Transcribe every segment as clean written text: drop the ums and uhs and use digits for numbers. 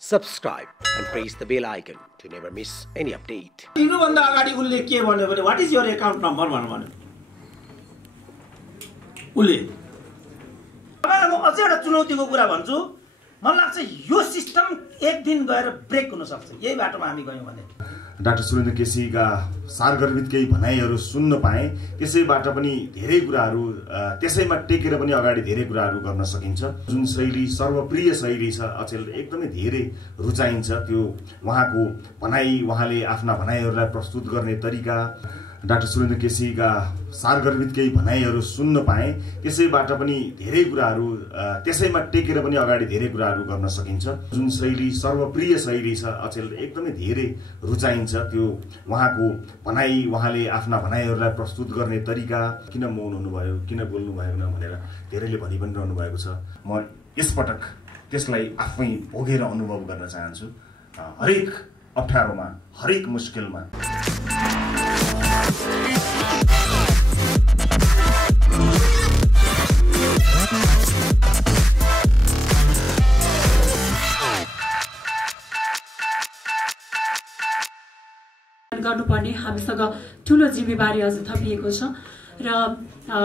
subscribe and press the bell icon to never miss any update. तिनीभन्दा अगाडि उनले के भन्यो भने what is your account number भन्यो उले म अझै एउटा चुनौतीको कुरा भन्छु मलाई लाग्छ यो सिस्टम एक दिन गएर ब्रेक हुन सक्छ यही बाटोमा हामी गयौं भने डाक्टर सुरेन्द्र केसीका सारगर्भित केही भनाइहरू सुन्न पाए त्यसैबाट पनि धेरै कुराहरू त्यसैमा टेकेर पनि अगाडि धेरै कुराहरू गर्न सकिन्छ जुन शैली सर्वप्रिय शैली छ अचेल एकदमै धेरै रुचाइन्छ त्यो उहाँको भनाइ उहाँले आफ्ना भनाइहरूलाई प्रस्तुत गर्ने तरिका डाक्टर सुरेन्द्र केसीका सारगर्भित केही भनाइहरू सुन्न पाए त्यसैबाट पनि धेरै कुराहरू त्यसैमा टेकेर पनि अगाडि धेरै कुराहरू गर्न सकिन्छ जुन शैली सर्वप्रिय शैली छ अचेल एकदमै धेरै रुचाइन्छ त्यो उहाँको भनाइ उहाँले आफ्ना भनाइहरूलाई प्रस्तुत गर्ने तरिका किन मौन हुनुभयो किन बोल्नु भएन भनेर धेरैले भनि पनि रहनु भएको छ म यसपटक त्यसलाई आफै भोगेर अनुभव गर्न चाहन्छु हरेक अप्ठ्यारोमा हरेक मुस्किलमा गर्नुपर्ने हामीसँग ठूलो जिम्मेवारी अझ थपिएको छ र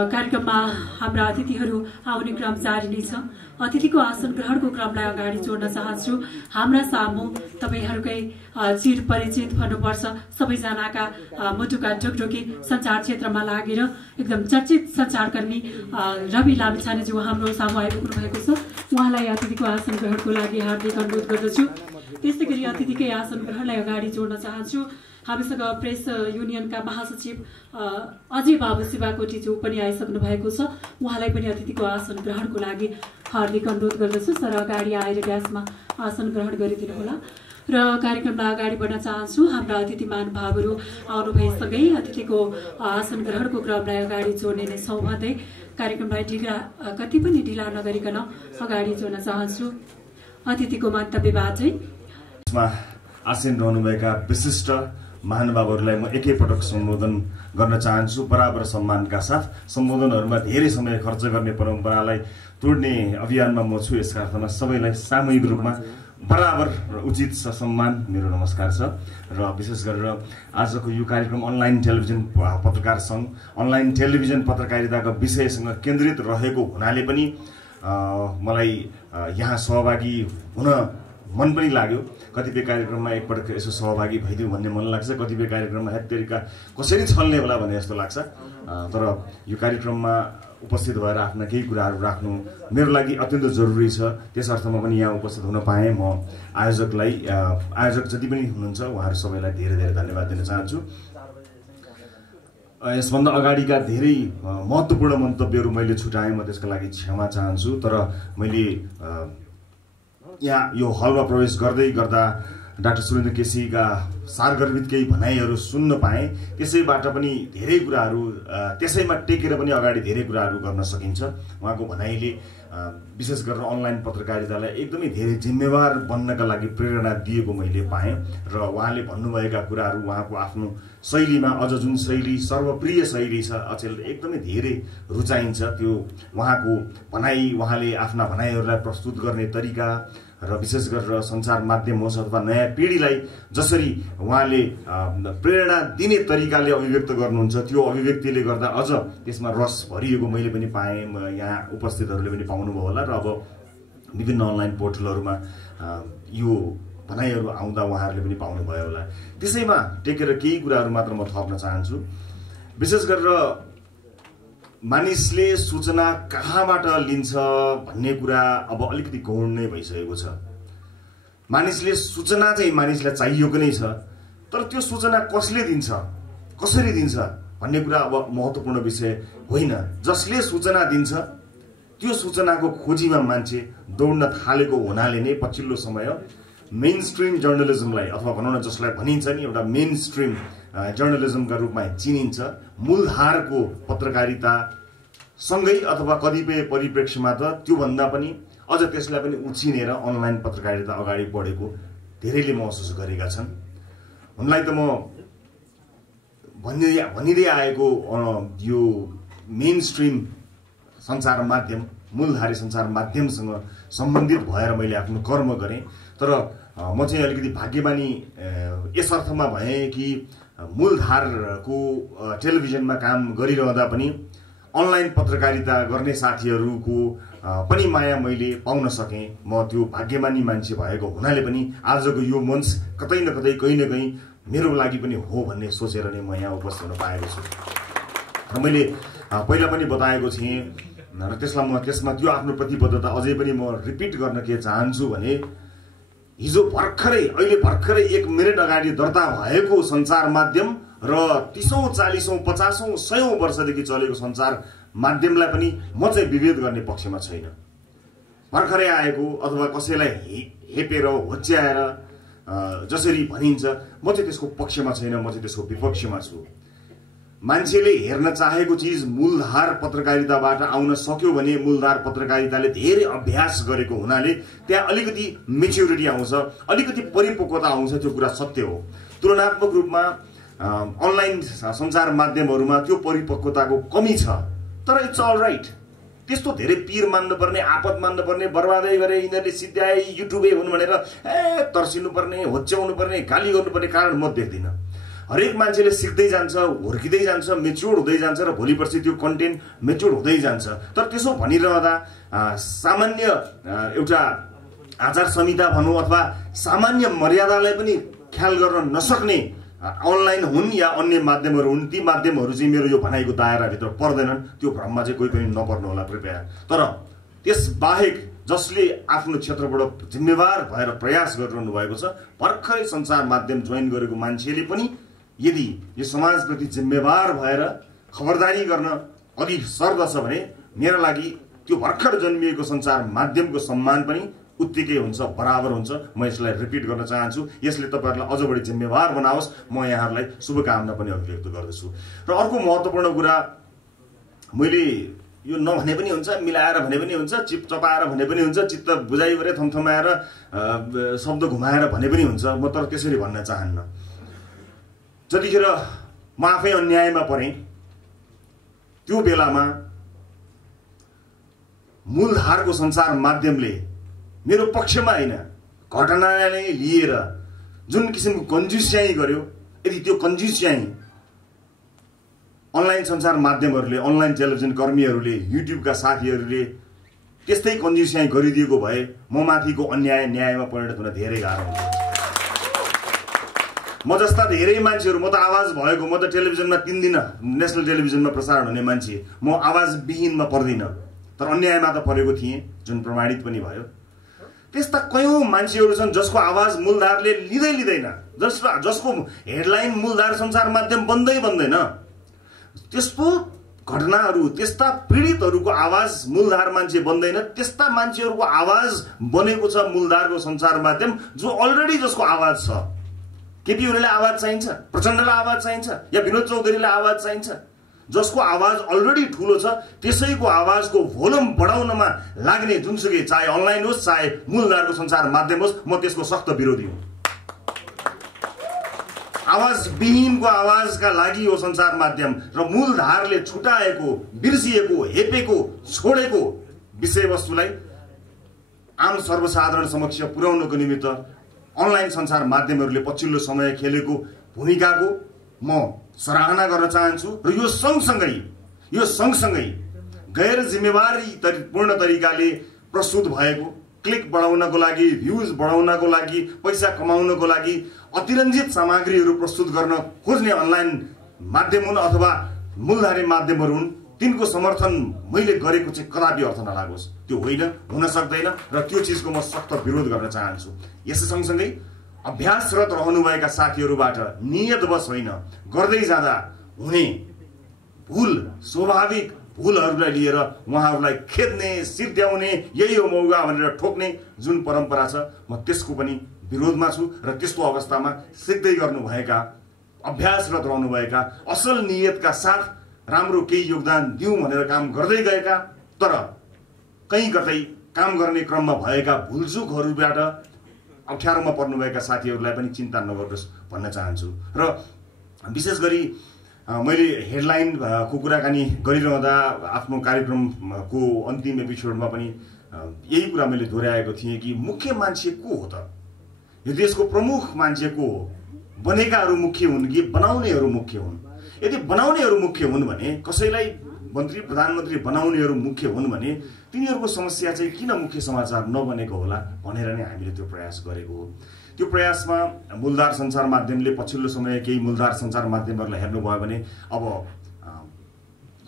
कार्यक्रममा हाम्रा अतिथिहरू आउने क्रम जारी नै छ अतिथिको आसन ग्रहणको क्रमलाई अगाडि जोड्न चाहन्छु हाम्रा सामु तपाईहरुकै चिर परिचित भन्नुपर्छ सबैजनाका मुटुका ढुकढुकी सञ्चार क्षेत्रमा लागेर एकदम चर्चित सञ्चारकर्मी रवि लामिछानेज्यू हाम्रो सामु आइपुग्नु भएको छ उहाँलाई अतिथिको आसन ग्रहणको लागि हार्दिक अनुरोध गर्दछु त्यसैगरी अतिथिकै आसन ग्रहणलाई अगाडि जोड्न चाहन्छु हामीसँग प्रेस युनियनका महासचिव अजय बाबु शिवाकोटीज्यू पनि आइसक्नु भएको छ उहाँलाई पनि अतिथिको आसन ग्रहणको लागि हार्दिक अनुरोध गर्दछु सर अगाडि आएर ग्यासमा आसन ग्रहण गरिदिनु होला र कार्यक्रमलाई अगाडि बढ्न चाहन्छु हाम्रा अतिथि महानुभावहरू आउनु भएसँगै अतिथिको आसन ग्रहणको क्रमलाई अगाडि जोड्ने नै छौँ भन्दै कार्यक्रमलाई कति पनि ढिला नगरिकन अगाडि जोड्न चाहन्छु अतिथिको मन्तव्यबाटै आसीन रहनुभएका विशिष्ट महानुभावहरूलाई म एकैपटक सम्बोधन गर्न चाहन्छु बराबर सम्मानका साथ सम्बोधनहरूमा धेरै समय खर्च गर्ने परम्परालाई तोड्ने अभियानमा म छु यसका अर्थमा सबैलाई सामूहिक रूपमा बराबर उचित सम्मान मेरो नमस्कार छ र विशेष गरेर आजको यो कार्यक्रम अनलाइन टेलिभिजन पत्रकार संघ अनलाइन टेलिभिजन पत्रकारिताका विषयसँग केन्द्रित रहेको हुनाले पनि मलाई यहाँ सहभागी हुन मन पनि लाग्यो कतिपय कार्यक्रममा एकपटक यसो सहभागी भइदिउँ भन्ने मन लाग्छ कतिपय कार्यक्रममा हेतरिका कसरी छल्ने होला भने जस्तो लाग्छ तर यो कार्यक्रममा उपस्थित भएर आफ्ना केही कुराहरू राख्नु मेरो लागि अत्यन्त जरुरी छ त्यस अर्थमा पनि यहाँ उपस्थित हुन पाएँ म आयोजक जति पनि हुनुहुन्छ उहाँहरू सबैलाई धेरै धेरै धन्यवाद दिन चाहन्छु यसभन्दा अगाडिका धेरै महत्त्वपूर्ण मन्तव्यहरू मैले छुटाएँ म त्यसका लागि क्षमा चाहन्छु तर मैले यहाँ यो हलमा प्रवेश गर्दै गर्दा डाक्टर सुरेन्द्र केसीका सारगर्भित केही भनाइहरू सुन्न पाए त्यसैबाट पनि धेरै कुराहरू त्यसैमा टेकेर पनि अगाडि धेरै कुराहरू गर्न सकिन्छ उहाँको भनाइले विशेष गरेर अनलाइन पत्रकारितालाई एकदमै धेरै जिम्मेवार बन्नका लागि प्रेरणा दिएको मैले पाएँ र उहाँले भन्नुभएका कुराहरू उहाँको आफ्नो शैलीमा अझ जुन शैली सर्वप्रिय शैली छ अचेल एकदमै धेरै रुचाइन्छ त्यो उहाँको भनाइ उहाँले आफ्ना भनाइहरूलाई प्रस्तुत गर्ने तरिका र विशेष गरेर सञ्चार माध्यम होस् अथवा नयाँ पिढीलाई जसरी उहाँले प्रेरणा दिने तरिकाले अभिव्यक्त गर्नुहुन्छ त्यो अभिव्यक्तिले गर्दा अझ त्यसमा रस भरिएको मैले पनि पाएँ यहाँ उपस्थितहरूले पनि पाउनुभयो होला र अब विभिन्न अनलाइन पोर्टलहरूमा यो भनाइहरू आउँदा उहाँहरूले पनि पाउनुभयो होला त्यसैमा टेकेर केही कुराहरू मात्र म थप्न चाहन्छु विशेष गरेर मानिसले सूचना कहाँबाट लिन्छ भन्ने कुरा अब अलिकति गौण नै भइसकेको छ मानिसले सूचना चाहिँ मानिसलाई चाहिएको नै छ तर त्यो सूचना कसले दिन्छ कसरी दिन्छ भन्ने कुरा अब महत्त्वपूर्ण विषय होइन जसले सूचना दिन्छ त्यो सूचनाको खोजीमा मान्छे दौड्न थालेको हुनाले नै पछिल्लो समय मेन स्ट्रिम जर्नलिजमलाई अथवा भनौँ न जसलाई भनिन्छ नि एउटा मेन स्ट्रिम जर्नलिजमका रूपमा चिनिन्छ मूलधारको पत्रकारिता सँगै अथवा कतिपय परिप्रेक्ष्यमा त त्योभन्दा पनि अझ त्यसलाई पनि उछिनेर अनलाइन पत्रकारिता अगाडि बढेको धेरैले महसुस गरेका छन् उनलाई त म भनिँदै आएको यो मेन स्ट्रिम सञ्चार माध्यम मूलधारी सञ्चार माध्यमसँग सम्बन्धित भएर मैले आफ्नो कर्म गरेँ तर म चाहिँ अलिकति भाग्यमानी यस अर्थमा भएँ कि मूलधारको टेलिभिजनमा काम गरिरहँदा पनि अनलाइन पत्रकारिता गर्ने साथीहरूको पनि माया मैले पाउन सकेँ। म त्यो भाग्यमानी मान्छे भएको हुनाले पनि आजको यो मञ्च कतै न कतै कहीँ न कहीँ मेरो लागि पनि हो भन्ने सोचेर नै म यहाँ उपस्थित हुन पाएको छु। र मैले पहिला पनि बताएको थिएँ र त्यसमा त्यो आफ्नो प्रतिबद्धता अझै पनि म रिपिट गर्न के चाहन्छु भने हिजो अहिले भर्खरै 1 मिनेट अगाडि दर्ता भएको सञ्चार माध्यम र 30औं 40औं 50औं 100औं वर्षदेखि चलेको सञ्चार माध्यमलाई पनि म चाहिँ विभेद गर्ने पक्षमा छैन। भर्खरै आएको अथवा कसैलाई हेपेर होच्याएर जसरी भनिन्छ म चाहिँ त्यसको पक्षमा छैन, म चाहिँ त्यसको विपक्षमा छु। मान्छेले हेर्न चाहेको चिज मूलधार पत्रकारिताबाट आउन सक्यो भने मूलधार पत्रकारिताले धेरै अभ्यास गरेको हुनाले त्यहाँ अलिकति मेच्युरिटी आउँछ, अलिकति परिपक्वता आउँछ। त्यो कुरा सत्य हो। तुलनात्मक रूपमा अनलाइन सञ्चार माध्यमहरूमा त्यो परिपक्वताको कमी छ। तर इट्स अल राइट। त्यस्तो धेरै पीर मान्नुपर्ने, आपत मान्नुपर्ने, बर्बादै गरे यिनीहरूले सिद्ध्याए युट्युबे हुन् भनेर तर्सिनु पर्ने, होच्याउनु पर्ने, गाली गर्नुपर्ने कारण म देख्दिनँ। हरेक मान्छेले सिक्दै जान्छ, हुर्किँदै जान्छ, मेच्योर हुँदै जान्छ र भोलि पर्सि त्यो कन्टेन्ट मेच्योर हुँदै जान्छ। तर त्यसो भनिरहँदा सामान्य एउटा आचार संहिता भनौँ अथवा सामान्य मर्यादालाई पनि ख्याल गर्न नसक्ने अनलाइन हुन् या अन्य माध्यमहरू हुन्, ती माध्यमहरू चाहिँ मेरो यो भनाइको दायराभित्र पर्दैनन्। त्यो भ्रममा चाहिँ कोही पनि नपर्नु होला कृपया। तर त्यसबाहेक जसले आफ्नो क्षेत्रबाट जिम्मेवार भएर प्रयास गरिरहनु भएको छ, भर्खरै सञ्चार माध्यम जोइन गरेको मान्छेले पनि यदि यो समाजप्रति जिम्मेवार भएर खबरदारी गर्न अघि सर्दछ भने मेरा लागि त्यो भर्खर जन्मिएको सञ्चार माध्यमको सम्मान पनि उत्तिकै हुन्छ, बराबर हुन्छ। म यसलाई रिपिट गर्न चाहन्छु। यसले तपाईहरुलाई अझ बढी जिम्मेवार बनाओस्। म यहाँहरूलाई शुभकामना पनि अभिव्यक्त गर्दछु। र अर्को महत्त्वपूर्ण कुरा, मैले यो नभने पनि हुन्छ, मिलाएर भने पनि हुन्छ, चिप चपाएर भने पनि हुन्छ, चित्त बुझाइ गरे थमथमाएर शब्द घुमाएर भने पनि हुन्छ। म तर त्यसरी भन्न चाहन्न। जतिखेर म आफै अन्यायमा परेँ त्यो बेलामा मूलधारको सञ्चार माध्यमले मेरो पक्षमा हैन, घटनालाई लिएर जुन किसिमको कन्जुस्याइ गर्यो, यदि त्यो कन्जुस्याइ अनलाइन सञ्चार माध्यमहरूले, अनलाइन टेलिभिजन कर्मीहरूले, युट्युबका साथीहरूले त्यस्तै कन्जुस्याइ गरिदिएको भए म माथिको अन्याय न्यायमा परिणत हुन धेरै गाह्रो हुन्छ। म जस्ता धेरै मान्छेहरू, म त आवाज भएको, म त टेलिभिजनमा 3 दिन नेसनल टेलिभिजनमा प्रसारण हुने मान्छे, म आवाज विहीनमा पर्दिन। तर अन्यायमा त परेको थिएँ, जुन प्रमाणित पनि भयो। त्यस्ता कयौं मान्छेहरू छन् जसको आवाज मूलधारले लिँदैन, जसको हेडलाइन मूलधार सञ्चार माध्यम बन्दैन। त्यस्तो घटनाहरू, त्यस्ता पीडितहरूको आवाज मूलधार मान्छे बन्दैन। त्यस्ता मान्छेहरूको आवाज बनेको छ मूलधारको सञ्चार माध्यम, जो अलरेडी जसको आवाज छ। केपी ओलीलाई आवाज चाहिन्छ, प्रचण्डलाई आवाज चाहिन्छ, या विनोद चौधरीलाई आवाज चाहिन्छ? जसको आवाज अलरेडी ठुलो छ त्यसैको आवाजको भोल्युम बढाउनमा लाग्ने जुनसुकै, चाहे अनलाइन होस् चाहे मूलधारको सञ्चार माध्यम होस्, म त्यसको सख्त विरोधी हुँ। आवाज विहीनको आवाजका लागि हो सञ्चार माध्यम, र मूलधारले छुटाएको, बिर्सिएको, हेपेको, छोडेको विषयवस्तुलाई आम सर्वसाधारण समक्ष पुर्याउनको निमित्त अनलाइन सञ्चार माध्यमहरूले पछिल्लो समय खेलेको भूमिकाको म सराहना गर्न चाहन्छु। र यो सँगसँगै गैर जिम्मेवारीपूर्ण तरिकाले प्रस्तुत भएको, क्लिक बढाउनको लागि, भ्युज बढाउनको लागि, पैसा कमाउनको लागि अतिरञ्जित सामग्रीहरू प्रस्तुत गर्न खोज्ने अनलाइन माध्यम हुन् अथवा मूलधारी माध्यमहरू हुन्, तिनको समर्थन मैले गरेको चाहिँ कदापि अर्थ नलागोस्। त्यो होइन, हुन सक्दैन, र त्यो चिजको म सख्त विरोध गर्न चाहन्छु। यसै सँगसँगै अभ्यासरत रहनुभएका साथीहरूबाट नियतवश होइन, गर्दै जाँदा हुने भूल, स्वाभाविक भूलहरूलाई लिएर उहाँहरूलाई खेद्ने, सिद्ध्याउने, यही हो मौका भनेर ठोक्ने जुन परम्परा छ, म त्यसको पनि विरोधमा छु। र त्यस्तो अवस्थामा सिक्दै गर्नुभएका, अभ्यासरत रहनुभएका, असल नियतका साथ राम्रो केही योगदान दिउँ भनेर काम गर्दै गएका, तर कहीँ कतै काम गर्ने क्रममा भएका भुलचुकहरूबाट अप्ठ्यारोमा पर्नुभएका साथीहरूलाई पनि चिन्ता नगर्नुहोस् भन्न चाहन्छु। र विशेष गरी मैले हेडलाइनको कुराकानी गरिरहँदा आफ्नो कार्यक्रमको अन्तिम एपिसोडमा पनि यही कुरा मैले दोहोऱ्याएको थिएँ कि मुख्य मान्छे को हो त? यो देशको प्रमुख मान्छेको हो, बनेकाहरू मुख्य हुन् कि बनाउनेहरू मुख्य हुन्? यदि बनाउनेहरू मुख्य हुन् भने, कसैलाई मन्त्री प्रधानमन्त्री बनाउनेहरू मुख्य हुन् भने तिनीहरूको समस्या चाहिँ किन मुख्य समाचार नबनेको होला भनेर नै हामीले त्यो प्रयास गरेको हो। त्यो प्रयासमा मूलधार सञ्चार माध्यमले पछिल्लो समय केही मूलधार सञ्चार माध्यमहरूलाई हेर्नुभयो भने अब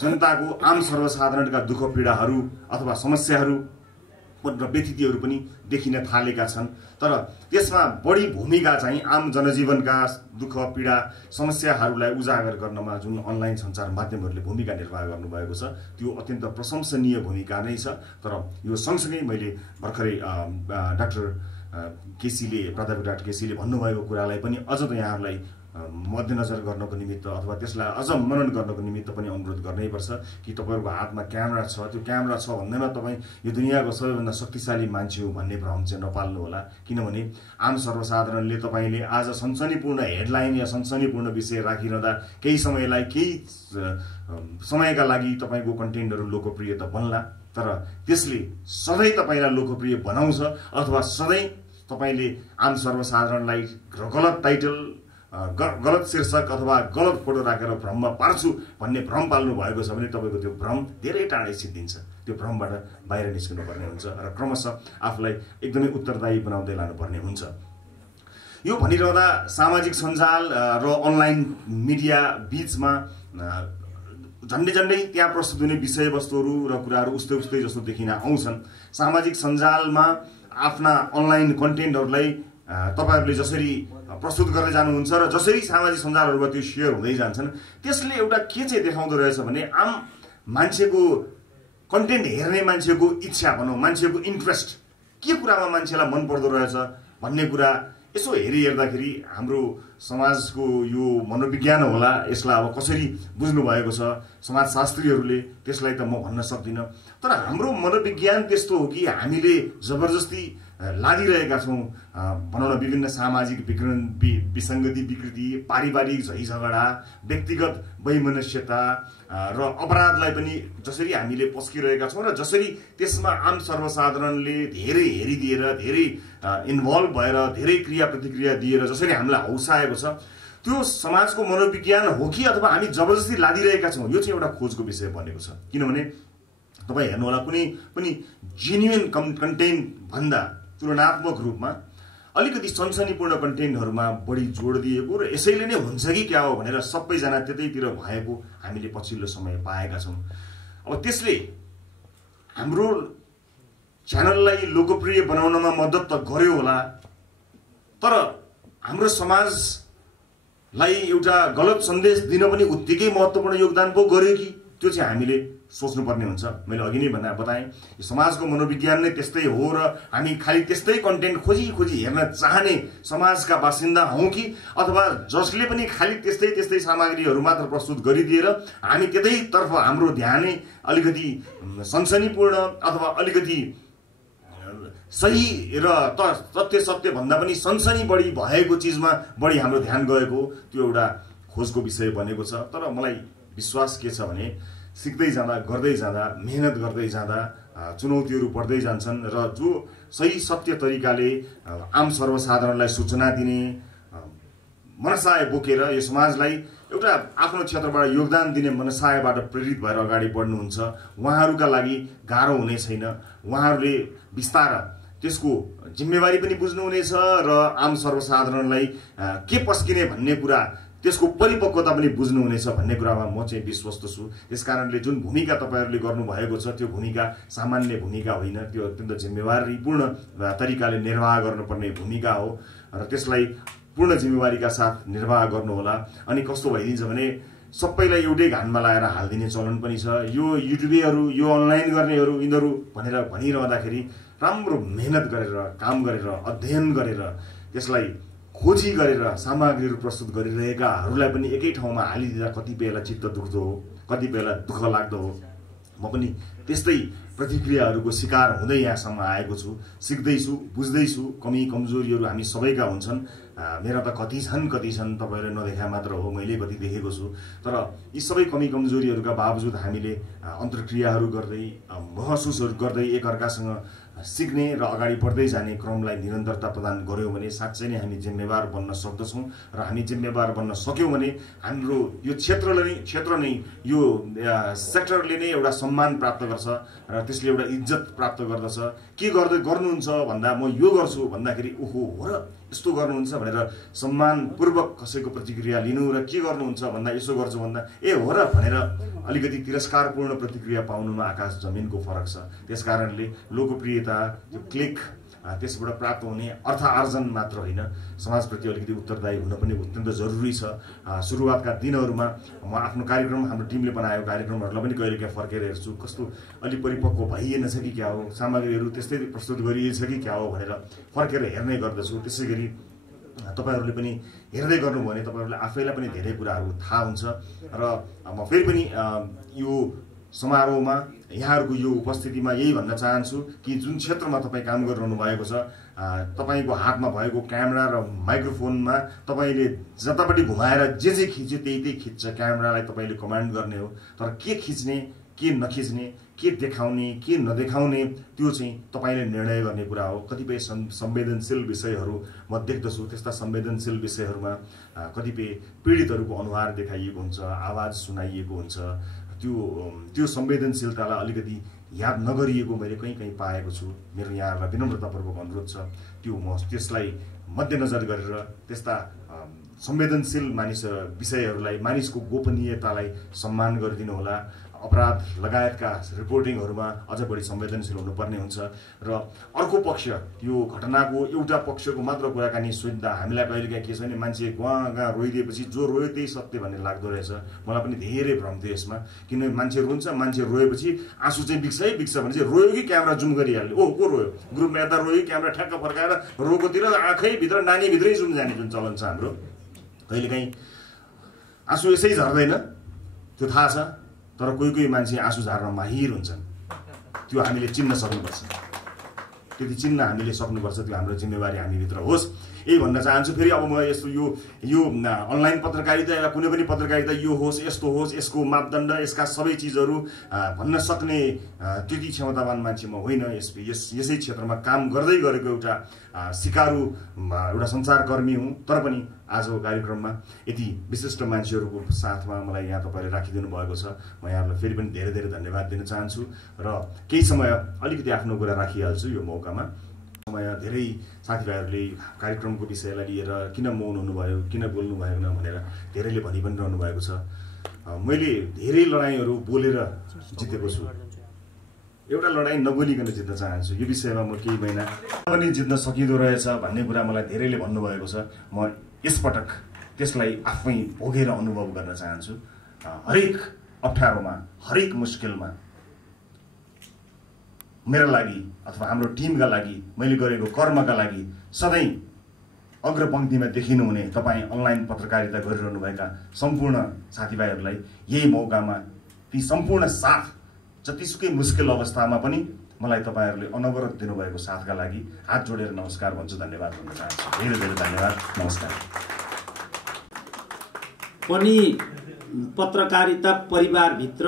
जनताको आम सर्वसाधारणका दुःख पीडाहरू अथवा समस्याहरू र व्यथितिहरू पनि देखिन थालेका छन्। तर त्यसमा बढी भूमिका चाहिँ आम जनजीवनका दुःख पीडा समस्याहरूलाई उजागर गर्नमा जुन अनलाइन सञ्चार माध्यमहरूले भूमिका निर्वाह गर्नुभएको छ त्यो अत्यन्त प्रशंसनीय भूमिका नै छ। तर यो सँगसँगै मैले भर्खरै डाक्टर प्राध्यापक डाक्टर केसीले भन्नुभएको कुरालाई पनि अझ त यहाँहरूलाई मध्यनजर गर्नको निमित्त अथवा त्यसलाई अझ मनन गर्नको निमित्त पनि अनुरोध गर्नैपर्छ कि तपाईँहरूको हातमा क्यामेरा छ, त्यो क्यामेरा छ भन्दैमा तपाईँ यो दुनियाँको सबैभन्दा शक्तिशाली मान्छे हो भन्ने भ्रम चाहिँ नपाल्नु होला। किनभने आम सर्वसाधारणले तपाईँले आज सनसनीपूर्ण हेडलाइन या सनसनीपूर्ण विषय राखिरहँदा केही समयका लागि तपाईँको कन्टेन्टहरू लोकप्रिय त बन्ला, तर त्यसले सधैँ तपाईँलाई लोकप्रिय बनाउँछ अथवा सधैँ तपाईँले आम सर्वसाधारणलाई गलत टाइटल, गलत शीर्षक अथवा गलत फोटो राखेर भ्रममा पार्छु भन्ने भ्रम पाल्नु भएको छ भने तपाईँको त्यो भ्रम धेरै टाढै सिद्धिन्छ। त्यो भ्रमबाट बाहिर निस्किनु पर्ने हुन्छ र क्रमशः आफूलाई एकदमै उत्तरदायी बनाउँदै लानुपर्ने हुन्छ। यो भनिरहँदा सामाजिक सञ्जाल र अनलाइन मिडिया बीचमा झन्डै त्यहाँ प्रस्तुत हुने विषयवस्तुहरू र कुराहरू उस्तै जस्तो देखिन आउँछन्। सामाजिक सञ्जालमा आफ्ना अनलाइन कन्टेन्टहरूलाई तपाईहरुले जसरी प्रस्तुत गर्दै जानुहुन्छ र जसरी सामाजिक सञ्जालहरुमा त्यो शेयर हुँदै जान्छन् त्यसले एउटा के चाहिँ देखाउँदो रहेछ भने आम मान्छेको कन्टेन्ट हेर्ने मान्छेको इच्छा भनौं, मान्छेको इन्ट्रेस्ट के कुरामा मान्छेलाई मन पर्दो रहेछ भन्ने कुरा यसो हेर्दाखेरि हाम्रो समाजको यो मनोविज्ञान होला, यसलाई अब कसरी बुझ्नु भएको छ समाजशास्त्रीहरूले त्यसलाई त म भन्न सक्दिन। तर हाम्रो मनोविज्ञान त्यस्तो हो कि हामीले जबरजस्ती लागिरहेका छौं भनौं न विभिन्न सामाजिक विसंगति, विकृति, पारिवारिक झैझगडा, व्यक्तिगत वैमनस्यता र अपराधलाई पनि जसरी हामीले पस्किरहेका छौं र जसरी त्यसमा आम सर्वसाधारणले धेरै हेरिदिएर, धेरै इन्भल्भ भएर, धेरै क्रिया प्रतिक्रिया दिएर जसरी हामीलाई हौसाएको छ त्यो समाजको मनोविज्ञान हो कि अथवा हामी जबरजस्ती लादिरहेका छौं, यो चाहिँ एउटा खोजको विषय बनेको छ। किनभने तपाई हेर्नु होला कुनै पनि जेन्युइन कन्टेन्ट भन्दा तुलनात्मक रूपमा अलिकति सनसनीपूर्ण कन्टेन्टहरुमा बढी जोड दिएको र यसैले नै हुन्छ कि क्या हो भनेर सबैजना त्यतैतिर भएको हामीले पछिल्लो समय पाएका छौं। अब त्यसले हाम्रो च्यानललाई लोकप्रिय बनाउनमा मद्दत त गर्यो होला, तर हाम्रो समाजलाई एउटा गलत सन्देश दिन पनि उत्तिकै महत्त्वपूर्ण योगदान पो गर्यो कि त्यो चाहिँ हामीले सोच्नुपर्ने हुन्छ। मैले अघि नै बताएँ समाजको मनोविज्ञान नै त्यस्तै हो र हामी खाली त्यस्तै कन्टेन्ट खोजी हेर्न चाहने समाजका बासिन्दा हौं कि अथवा जसले पनि खाली त्यस्तै सामग्रीहरू मात्र प्रस्तुत गरिदिएर हामी त्यतैतर्फ हाम्रो ध्यानै अलिकति सनसनीपूर्ण अथवा अलिकति सही र सत्य भन्दा पनि सनसनी बढी भएको चीजमा बढी हाम्रो ध्यान गएको, त्यो एउटा खोजको विषय बनेको छ। तर मलाई विश्वास के छ भने सिक्दै जाँदा, गर्दै जाँदा, मेहनत गर्दै जाँदा चुनौतीहरू बढ्दै जान्छन् र जो सही सत्य तरिकाले आम सर्वसाधारणलाई सूचना दिने मनसाय बोकेर यो समाजलाई एउटा आफ्नो क्षेत्रबाट योगदान दिने मनसायबाट प्रेरित भएर अगाडि बढ्नुहुन्छ उहाँहरूका लागि गाह्रो हुने छैन। उहाँहरूले बिस्तारै त्यसको जिम्मेवारी पनि बुझ्नुहुनेछ र आम सर्वसाधारणलाई के पस्किने भन्ने कुरा त्यसको परिपक्वता पनि बुझ्नुहुनेछ भन्ने कुरामा म चाहिँ विश्वस्त छु। त्यसकारणले जुन भूमिका तपाईहरुले गर्नुभएको छ त्यो भूमिका सामान्य भूमिका होइन, त्यो अत्यन्त जिम्मेवारीपूर्ण तरिकाले निर्वाह गर्नुपर्ने भूमिका हो र त्यसलाई पूर्ण जिम्मेवारीका साथ निर्वाह गर्नुहोला। अनि कस्तो भइदिन्छ भने सबैलाई एउटै घानमा लाएर हाल्दिने चलन पनि छ। यो युट्युबरहरू, यो अनलाइन गर्नेहरू यिनीहरू भनेर भनिरहँदाखेरि राम्रो मेहनत गरेर, काम गरेर, अध्ययन गरेर, त्यसलाई खोजी गरेर सामग्रीहरू प्रस्तुत गरिरहेकाहरूलाई पनि एकै ठाउँमा हालिदिँदा कति बेला चित्त दुख्दो हो, कति बेला दुःख लाग्दो हो। म पनि त्यस्तै प्रतिक्रियाहरूको शिकार हुँदै यहाँसम्म आएको छु, सिक्दैछु, बुझ्दैछु। कमी कमजोरीहरू हामी सबैका हुन्छन्, मेरा त कति छन् तपाईहरुले नदेखा मात्र हो, मैले कति देखेको छु। तर यी सबै कमी कमजोरीहरूका बावजुद हामीले अन्तर्क्रियाहरू गर्दै, महसुसहरू गर्दै, एकअर्कासँग सिक्ने र अगाडि बढ्दै जाने क्रमलाई निरन्तरता प्रदान गर्यौँ भने साँच्चै नै हामी जिम्मेवार बन्न सक्दछौँ र हामी जिम्मेवार बन्न सक्यौँ भने हाम्रो यो क्षेत्र नै यो सेक्टरले नै एउटा सम्मान प्राप्त गर्छ र त्यसले एउटा इज्जत प्राप्त गर्दछ। के गर्नुहुन्छ भन्दा म यो गर्छु भन्दाखेरि ओहो हो र यस्तो गर्नुहुन्छ भनेर सम्मानपूर्वक कसैको प्रतिक्रिया लिनु र के गर्नुहुन्छ भन्दा यसो गर्छु भन्दा ए हो र भनेर अलिकति तिरस्कारपूर्ण प्रतिक्रिया पाउनुमा आकाश जमिनको फरक छ। त्यसकारणले लोकप्रियता त्यो क्लिक त्यसबाट प्राप्त हुने अर्थ आर्जन मात्र होइन, समाजप्रति अलिकति उत्तरदायी हुन पनि अत्यन्त जरुरी छ। सुरुवातका दिनहरूमा म आफ्नो कार्यक्रम हाम्रो टिमले बनाएको कार्यक्रमहरूलाई पनि कहिलेकाहीँ फर्केर हेर्छु, कस्तो अलि परिपक्व भइएन छ कि क्या हो, सामग्रीहरू त्यस्तै प्रस्तुत गरिएछ कि क्या हो भनेर फर्केर हेर्ने गर्दछु। त्यसै गरी तपाईहरूले पनि हेर्दै गर्नुभयो भने तपाईहरूले आफैलाई पनि धेरै कुराहरू थाहा हुन्छ। र म फेरि पनि यो समारोहमा यहाँहरूको यो उपस्थितिमा यही भन्न चाहन्छु कि जुन क्षेत्रमा तपाईँ काम गरिरहनु भएको छ, तपाईँको हातमा भएको क्यामेरा र माइक्रोफोनमा तपाईँले जतापट्टि घुमाएर जे खिच्यो त्यही खिच्छ, क्यामेरालाई तपाईँले कमान्ड गर्ने हो। तर के खिच्ने, के नखिच्ने, के देखाउने, के नदेखाउने त्यो चाहिँ तपाईँले निर्णय गर्ने कुरा हो। कतिपय संवेदनशील विषयहरू म देख्दछु, त्यस्ता संवेदनशील विषयहरूमा कतिपय पीडितहरूको अनुहार देखाइएको हुन्छ, आवाज सुनाइएको हुन्छ। त्यो संवेदनशीलतालाई अलिकति याद नगरिएको मैले कहीँ पाएको छु। मेरो यहाँहरूलाई विनम्रतापूर्वक अनुरोध छ, त्यो म त्यसलाई मध्यनजर गरेर त्यस्ता संवेदनशील विषयहरूलाई, मानिसको गोपनीयतालाई सम्मान गरिदिनु होला। अपराध लगायतका रिपोर्टिङहरूमा अझ बढी संवेदनशील हुनुपर्ने हुन्छ। र अर्को पक्ष यो घटनाको एउटा पक्षको मात्र कुराकानी सुन्दा हामीलाई कहिलेकाहीँ के छ भने मान्छे गाँ रोइदिएपछि जो रोयो त्यही सत्य भन्ने लाग्दो रहेछ। मलाई पनि धेरै भ्रम थियो यसमा, किनभने मान्छे रुन्छ, मान्छे रोएपछि आँसु चाहिँ बिग्छ भने चाहिँ रोयो कि क्यामेरा जुम गरिहाल्यो, ओ को रोयो, ग्रुपमा यता रोयो, क्यामेरा ठ्याक्क फर्काएर रोकोतिर आँखैभित्र नानीभित्रै जुम जाने जुन चलन छ हाम्रो। कहिलेकाहीँ आँसु यसै झर्दैन त्यो थाहा छ, तर कोही मान्छे आँसु झार्न माहिर हुन्छन्। त्यो हामीले चिन्न सक्नुपर्छ, त्यति चिन्न हामीले सक्नुपर्छ। त्यो हाम्रो जिम्मेवारी हामीभित्र होस्, यही भन्न चाहन्छु। फेरि अब म यस्तो यो अनलाइन पत्रकारिता या कुनै पनि पत्रकारिता यो होस्, यस्तो होस्, यसको मापदण्ड, यसका सबै चिजहरू भन्न सक्ने त्यति क्षमतावान मान्छे म होइन। यसै क्षेत्रमा काम गर्दै गरेको एउटा सिकारु एउटा सञ्चारकर्मी हुँ। तर पनि आजको कार्यक्रममा यति विशिष्ट मान्छेहरूको साथमा मलाई यहाँ तपाईँले राखिदिनु भएको छ। म यहाँहरूलाई फेरि पनि धेरै धेरै धन्यवाद दिन चाहन्छु र केही समय अलिकति आफ्नो कुरा राखिहाल्छु यो मौकामा। समय धेरै साथीभाइहरूले कार्यक्रमको विषयलाई लिएर किन मौन हुनुभयो, किन बोल्नु भएन भनेर धेरैले भनि पनि रहनु भएको छ। मैले धेरै लडाइँहरू बोलेर जितेको छु, एउटा लडाइँ नबोलिकन जित्न चाहन्छु। यो विषयमा म केही महिना पनि जित्न सकिँदो रहेछ भन्ने कुरा मलाई धेरैले भन्नुभएको छ। म यसपटक त्यसलाई आफै भोगेर अनुभव गर्न चाहन्छु। हरेक अप्ठ्यारोमा, हरेक मुस्किलमा मेरा लागि अथवा हाम्रो टिमका लागि, मैले गरेको कर्मका लागि सधैँ अग्रपङ्क्तिमा देखिनुहुने तपाईँ अनलाइन पत्रकारिता गरिरहनुभएका सम्पूर्ण साथीभाइहरूलाई यही मौकामा ती सम्पूर्ण साथ, जतिसुकै मुस्किल अवस्थामा पनि मलाई तपाईँहरूले अनवरत दिनुभएको साथका लागि हात जोडेर नमस्कार भन्छु, धन्यवाद भन्न चाहन्छु। धेरै धेरै धन्यवाद, नमस्कार। पनि पत्रकारिता परिवारभित्र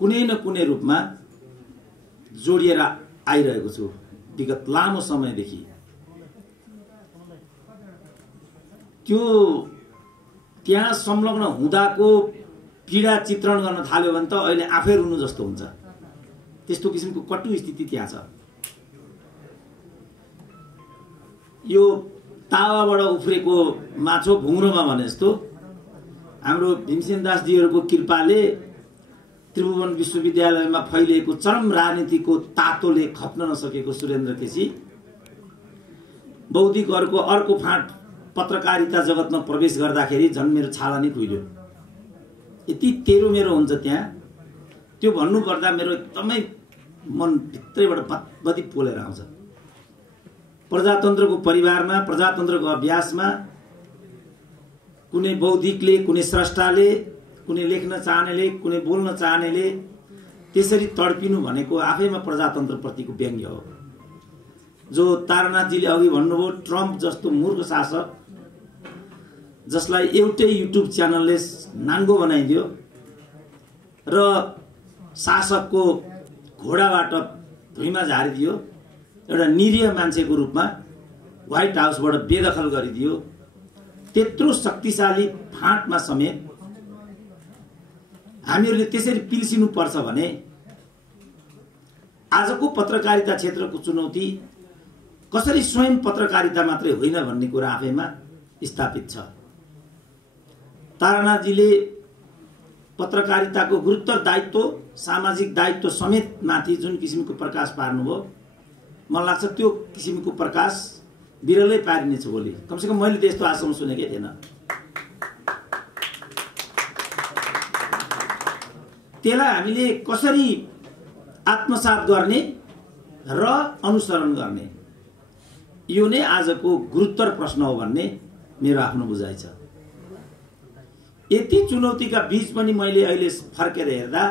कुनै न कुनै रूपमा जोडिएर आइरहेको छु विगत लामो समयदेखि। त्यो त्यहाँ संलग्न हुँदाको पीडा चित्रण गर्न थाल्यो भने त अहिले आफै रुनु जस्तो हुन्छ। त्यस्तो किसिमको कटु स्थिति त्यहाँ छ। यो तावाबाट उफ्रेको माछो भुङ्रोमा भने जस्तो हाम्रो भीमसेन दासजीहरूको कृपाले त्रिभुवन विश्वविद्यालयमा फैलिएको चरम राजनीतिको तातोले खप्न नसकेको सुरेन्द्र केसी बौद्धिक अर्को फाँट पत्रकारिता जगतमा प्रवेश गर्दाखेरि झन् मेरो छाला नै खुइल्यो। यति तेरो मेरो हुन्छ त्यहाँ। त्यो भन्नुपर्दा मेरो एकदमै मन भित्रैबाट बत्ती पोलेर आउँछ। प्रजातन्त्रको परिवारमा, प्रजातन्त्रको अभ्यासमा कुनै बौद्धिकले, कुनै स्रष्टाले, कुनै लेख्न चाहनेले, कुनै बोल्न चाहनेले त्यसरी तडपिनु भनेको आफैमा प्रजातन्त्रप्रतिको व्यङ्ग्य हो। जो तारानाथजीले अघि भन्नुभयो, ट्रम्प जस्तो मूर्ख शासक जसलाई एउटै युट्युब च्यानलले नाङ्गो बनाइदियो र शासकको घोडाबाट धुइँमा झारिदियो, एउटा निरीह मान्छेको रूपमा व्हाइट हाउसबाट बेदखल गरिदियो। त्यत्रो शक्तिशाली फाँटमा समेत हामीहरूले त्यसरी पिल्सिनु पर्छ भने आजको पत्रकारिता क्षेत्रको चुनौती कसरी स्वयं पत्रकारिता मात्रै होइन भन्ने कुरा आफैमा स्थापित छ। तारानाथजीले पत्रकारिताको गुरुतर दायित्व, सामाजिक दायित्व समेत माथि जुन किसिमको प्रकाश पार्नुभयो, मलाई लाग्छ त्यो किसिमको प्रकाश बिरलै पारिनेछ भोलि। कमसेकम मैले त्यस्तो आशा सुनेकै थिएन। त्यसलाई हामीले कसरी आत्मसात गर्ने र अनुसरण गर्ने, यो नै आजको गुरुतर प्रश्न हो भन्ने मेरो आफ्नो बुझाइ छ। यति चुनौतीका बीच पनि मैले अहिले फर्केर हेर्दा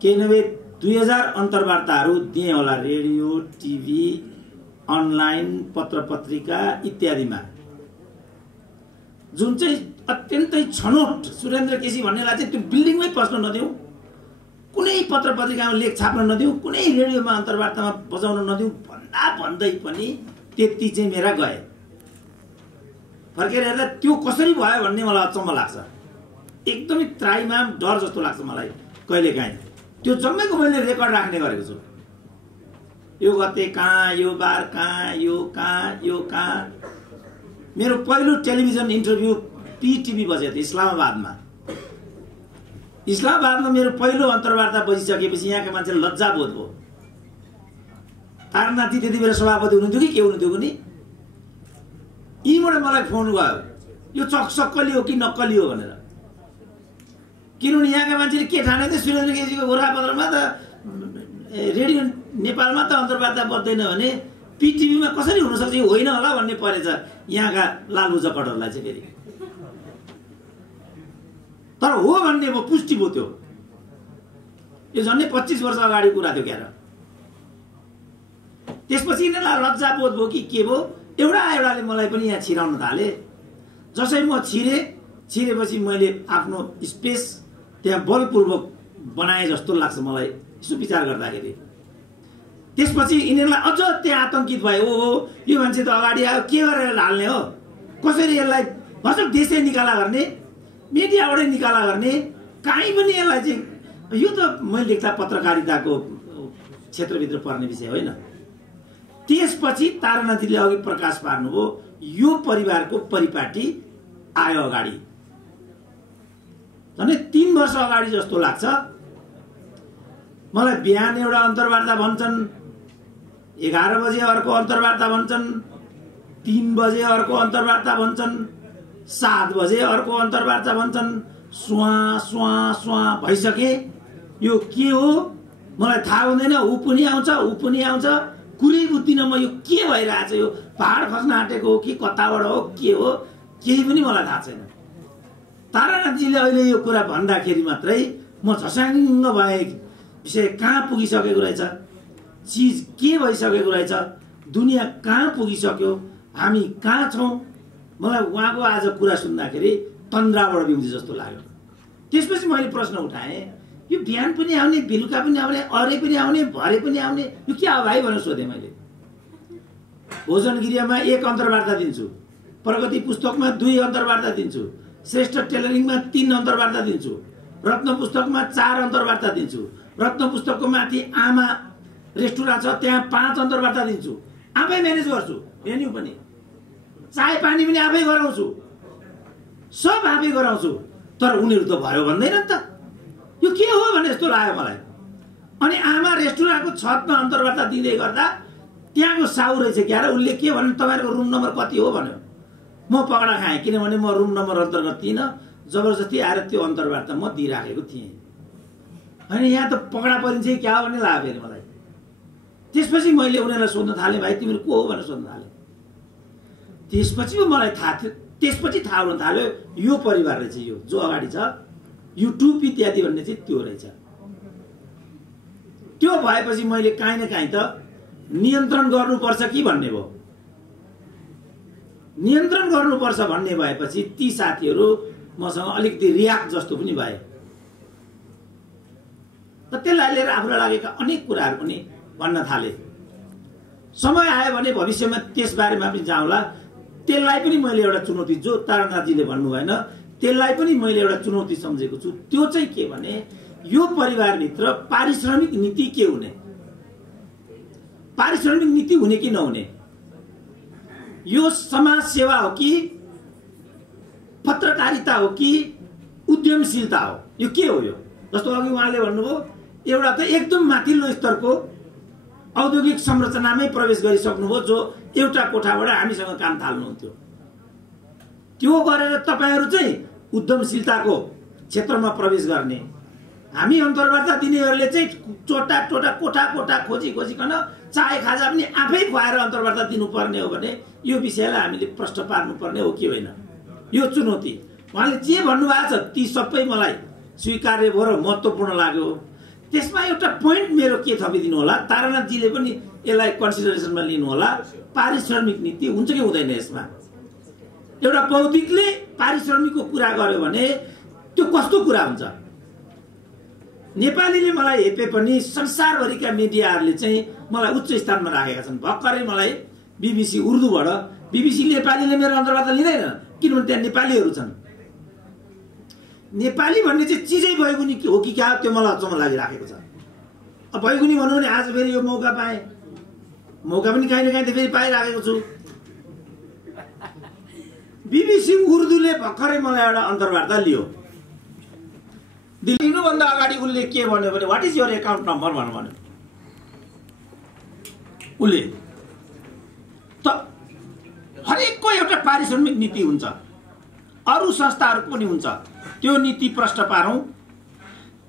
केही नभए 2000 अन्तर्वार्ताहरू दिएँ होला, रेडियो, टिभी, अनलाइन, पत्र पत्रिका इत्यादिमा, जुन चाहिँ अत्यन्तै छनौट। सुरेन्द्र केसी भन्नेलाई चाहिँ त्यो बिल्डिङमै पस्न नदिउँ, कुनै पत्र पत्रिकामा लेख छाप्न नदिउँ, कुनै रेडियोमा अन्तर्वार्तामा बजाउन नदिउँ भन्दै पनि त्यति चाहिँ मेरा गए। फर्केर हेर्दा त्यो कसरी भयो भन्ने मलाई अचम्म लाग्छ। एकदमै त्राइमाम डर जस्तो लाग्छ मलाई कहिलेकाहीँ। त्यो जम्मैको मैले रेकर्ड राख्ने गरेको छु। यो गते कहाँ, यो बार कहाँ, यो कहाँ, यो कहाँ। मेरो पहिलो टेलिभिजन इन्टरभ्यू पीटीभी बजेको थियो इस्लामाबादमा। इस्लामाबादमा मेरो पहिलो अन्तर्वार्ता बजिसकेपछि यहाँका मान्छेले लज्जा बोध भयो। तारानाथजी त्यति बेला सभापति हुनुहुन्थ्यो कि के हुनुहुन्थ्यो कुनै, यीबाट मलाई फोन गयो, यो सक्कली हो कि नक्कली हो भनेर। किनभने यहाँका मान्छेले के ठाने थियो, सुरेन्द्र केसीको गोरखापत्रमा त रेडियो नेपालमा त अन्तर्वार्ता बज्दैन भने पीटीभीमा कसरी हुनसक्छ, यो होइन होला भन्ने परेछ यहाँका लालु जकडहरूलाई चाहिँ। फेरि तर हो भन्ने भयो, पुष्टि भयो। त्यो यो झन्डै 25 वर्ष अगाडि कुरा थियो क्यार। त्यसपछि यिनीहरूलाई लज्जा बोध भयो कि के भयो, एउटाले मलाई पनि यहाँ छिराउन थाले। जसै म छिरेपछि मैले आफ्नो स्पेस त्यहाँ बलपूर्वक बनाए जस्तो लाग्छ मलाई यसो विचार गर्दाखेरि। त्यसपछि यिनीहरूलाई अझ त्यहाँ आतंकित भए, ओहो यो मान्छे त अगाडि आयो, के गरेर हाल्ने हो, कसरी यसलाई भर्खर देशै निकाला गर्ने, मिडियाबाटै निकाला गर्ने, कहीँ पनि यसलाई चाहिँ। यो त मैले लेख्दा पत्रकारिताको क्षेत्रभित्र पर्ने विषय होइन। त्यसपछि तारानाथजीले अघि प्रकाश पार्नुभयो, यो परिवारको परिपाटी आयो अगाडि। झन्डै 3 वर्ष अगाडि जस्तो लाग्छ मलाई। बिहान एउटा अन्तर्वार्ता भन्छन्, 11 बजे अर्को अन्तर्वार्ता भन्छन्, 3 बजे अर्को अन्तर्वार्ता भन्छन्, 7 बजे अर्को अन्तर्वार्ता भन्छन्। सुवा भइसके। यो के हो मलाई थाहा हुँदैन। ऊ पनि आउँछ, कुरै बुझ्दिन म यो के भइरहेछ, यो पहाड खस्न आँटेको हो कि कताबाट हो, के हो, केही पनि मलाई थाहा छैन। तारानाथजीले अहिले यो कुरा भन्दाखेरि मात्रै म झस्याङ्ग भए। विषय कहाँ पुगिसकेको रहेछ, चिज के भइसकेको रहेछ, दुनियाँ कहाँ पुगिसक्यो, हामी कहाँ छौँ। मलाई उहाँको आज कुरा सुन्दाखेरि तन्द्राबाट बिउँझे जस्तो लाग्यो। त्यसपछि मैले प्रश्न उठाएँ, यो बिहान पनि आउने, बेलुका पनि आउने, अरे पनि आउने, भरे पनि आउने, यो के हो भाइ भनेर सोधेँ मैले। भोजन गृहमा 1 अन्तर्वार्ता दिन्छु, प्रगति पुस्तकमा 2 अन्तर्वार्ता दिन्छु, श्रेष्ठ टेलरिङमा 3 अन्तर्वार्ता दिन्छु, रत्न पुस्तकमा 4 अन्तर्वार्ता दिन्छु, रत्न पुस्तकको माथि आमा रेस्टुरेन्ट छ त्यहाँ 5 अन्तर्वार्ता दिन्छु, आफै म्यानेज गर्छु, मेन्यु पनि, चाय पानी पनि आफै गराउँछु, सब आफै गराउँछु। तर उनीहरू त भयो भन्दैन नि त, यो के हो भने जस्तो लाग्यो मलाई। अनि आमा रेस्टुरेन्टको छतमा अन्तर्वार्ता दिँदै गर्दा त्यहाँको साउ रहेछ क्या, उसले के भन्यो, तपाईँहरूको रुम नम्बर कति हो भन्यो। म पकडा खाएँ, किनभने म रुम नम्बर अन्तर्गत थिइनँ। जबरजस्ती आएर त्यो अन्तर्वार्ता म दिइराखेको थिएँ। होइन यहाँ त पकडा परिन्छ क्या भन्ने लाग्यो फेरि मलाई। त्यसपछि मैले उनीहरूलाई सोध्न थालेँ, भाइ तिमीहरू को हो भनेर सोध्न थालेँ। त्यसपछि मलाई थाहा थियो, त्यसपछि थाहा हुन थाल्यो यो परिवार रहेछ, यो जो अगाडि छ युट्युब इत्यादि भन्ने चाहिँ त्यो रहेछ। त्यो भएपछि मैले काहीँ न काहीँ त नियन्त्रण गर्नुपर्छ कि भन्ने भयो। नियन्त्रण गर्नुपर्छ भन्ने भएपछि ती साथीहरू मसँग अलिकति रियाक्ट जस्तो पनि भए। त त्यसलाई लिएर आफूलाई लागेका अनेक कुराहरू पनि भन्न थाले। समय आयो भने भविष्यमा त्यसबारेमा पनि जाउँला। त्यसलाई पनि मैले एउटा चुनौती, जो तारानाथजीले भन्नु भएन, त्यसलाई पनि मैले एउटा चुनौती सम्झेको छु। त्यो चाहिँ के भने यो परिवारभित्र पारिश्रमिक नीति के हुने, पारिश्रमिक नीति हुने कि नहुने, यो समाज सेवा हो कि पत्रकारिता हो कि उद्यमशीलता हो, यो के हो? यो जस्तो अघि उहाँले भन्नुभयो, एउटा त एकदम माथिल्लो स्तरको औद्योगिक संरचनामै प्रवेश गरिसक्नुभयो, जो एउटा कोठाबाट हामीसँग काम थाल्नुहुन्थ्यो। त्यो गरेर तपाईहरू चाहिँ उद्यमशीलताको क्षेत्रमा प्रवेश गर्ने, हामी अन्तर्वार्ता दिनेहरूले चाहिँ टोटा टोटा कोठा कोठा खोजी खोजिकन चाहे खाजा पनि आफै खुवाएर अन्तर्वार्ता दिनुपर्ने हो भने यो विषयलाई हामीले प्रश्न पार्नुपर्ने हो कि होइन? यो चुनौती उहाँले जे भन्नुभएको छ ती सबै मलाई स्वीकार्य भयो र महत्त्वपूर्ण लाग्यो। त्यसमा एउटा पोइन्ट मेरो के थपिदिनु होला, तारानाथजीले पनि यसलाई कन्सिडरेसनमा लिनु होला। पारिश्रमिक नीति हुन्छ कि हुँदैन? यसमा एउटा बौद्धिकले पारिश्रमिकको कुरा गर्यो भने त्यो कस्तो कुरा हुन्छ? नेपालीले मलाई हेपे पनि संसारभरिका मिडियाहरूले चाहिँ मलाई उच्च स्थानमा राखेका छन्। भर्खरै मलाई बीबीसी उर्दूबाट, बीबीसी नेपालीले मेरो अन्तर्वार्ता लिँदैन किनभने त्यहाँ नेपालीहरू छन्। नेपाली भन्ने चाहिँ चिजै बैगुनी हो कि क्या, त्यो मलाई अचम्म लागिराखेको छ। अब बैगुनी भनौँ भने आज फेरि यो मौका पाएँ, मौका पनि काहीँ न काहीँ त फेरि पाइराखेको छु। बीबीसी उर्दूले भर्खरै मलाई एउटा अन्तर्वार्ता लियो। दिनुभन्दा अगाडि उसले के भन्यो भने what is your account number भन्यो। उसले त हरेकको एउटा पारिश्रमिक नीति हुन्छ, अरू संस्थाहरूको पनि हुन्छ। त्यो नीति प्रश्न पारौँ।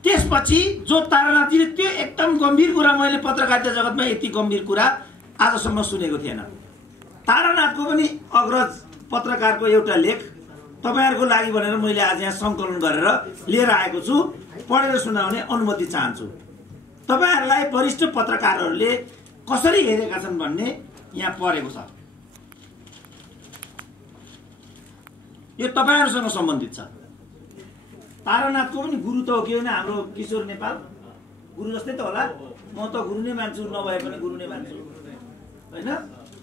त्यसपछि जो तारानाथजीले त्यो एकदम गम्भीर कुरा, मैले पत्रकारिता जगतमा यति गम्भीर कुरा आजसम्म सुनेको थिएन। तारानाथको पनि अग्रज पत्रकारको एउटा लेख तपाईहरुको लागि भनेर मैले आज यहाँ संकलन गरेर लिएर आएको छु, पढेर सुनाउने अनुमति चाहन्छु। तपाईहरुलाई वरिष्ठ पत्रकारहरूले कसरी हेरेका छन् भन्ने यहाँ पढेको छ। यो तपाईहरुसँग सम्बन्धित छ। तारानाथको पनि गुरु त हो कि होइन हाम्रो किशोर नेपाल, गुरु जस्तै त होला। म त गुरु नै मान्छु, नभए पनि गुरु नै मान्छु हैन।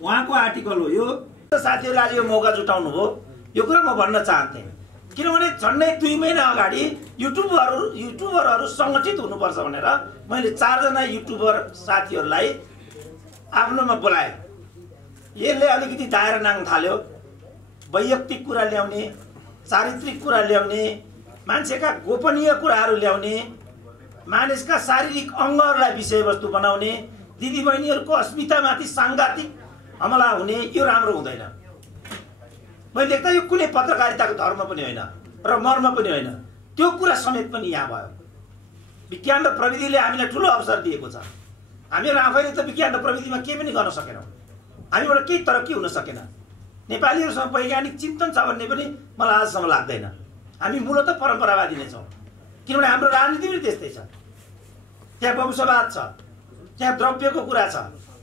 उहाँको आर्टिकल हो यो। साथीहरुले आज यो मौका जुटाउनु हो, यो कुरा म भन्न चाहन्थे। किनभने झन्डै 2 महिना अगाडि युट्युबरहरू संगठित हुनुपर्छ भनेर मैले 4 जना युट्युबर साथीहरुलाई आफ्नोमा बोलाए। यसले अलिकति दायरा नाङ्ग थाल्यो। वैयक्तिक कुरा ल्याउने, चारित्रिक कुरा ल्याउने, मान्छेका गोपनीय कुराहरू ल्याउने, मानिसका शारीरिक अङ्गहरूलाई विषयवस्तु बनाउने, दिदीबहिनीहरूको अस्मितामाथि सांघातिक हमला हुने, यो राम्रो हुँदैन। मैले देख्दा यो कुनै पत्रकारिताको धर्म पनि होइन र मर्म पनि होइन। त्यो कुरा समेत पनि यहाँ भयो। विज्ञान र प्रविधिले हामीलाई ठुलो अवसर दिएको छ। हामीहरू आफैले त विज्ञान र प्रविधिमा केही पनि गर्न सकेनौँ। हामीबाट केही तरक्की हुन सकेन। नेपालीहरूसँग वैज्ञानिक चिन्तन छ भन्ने पनि मलाई आजसम्म लाग्दैन। हामी मूलतः परम्परावादी नै छौँ। किनभने हाम्रो राजनीति पनि त्यस्तै छ। त्यहाँ वंशवाद छ, त्यहाँ द्रव्यको कुरा छ,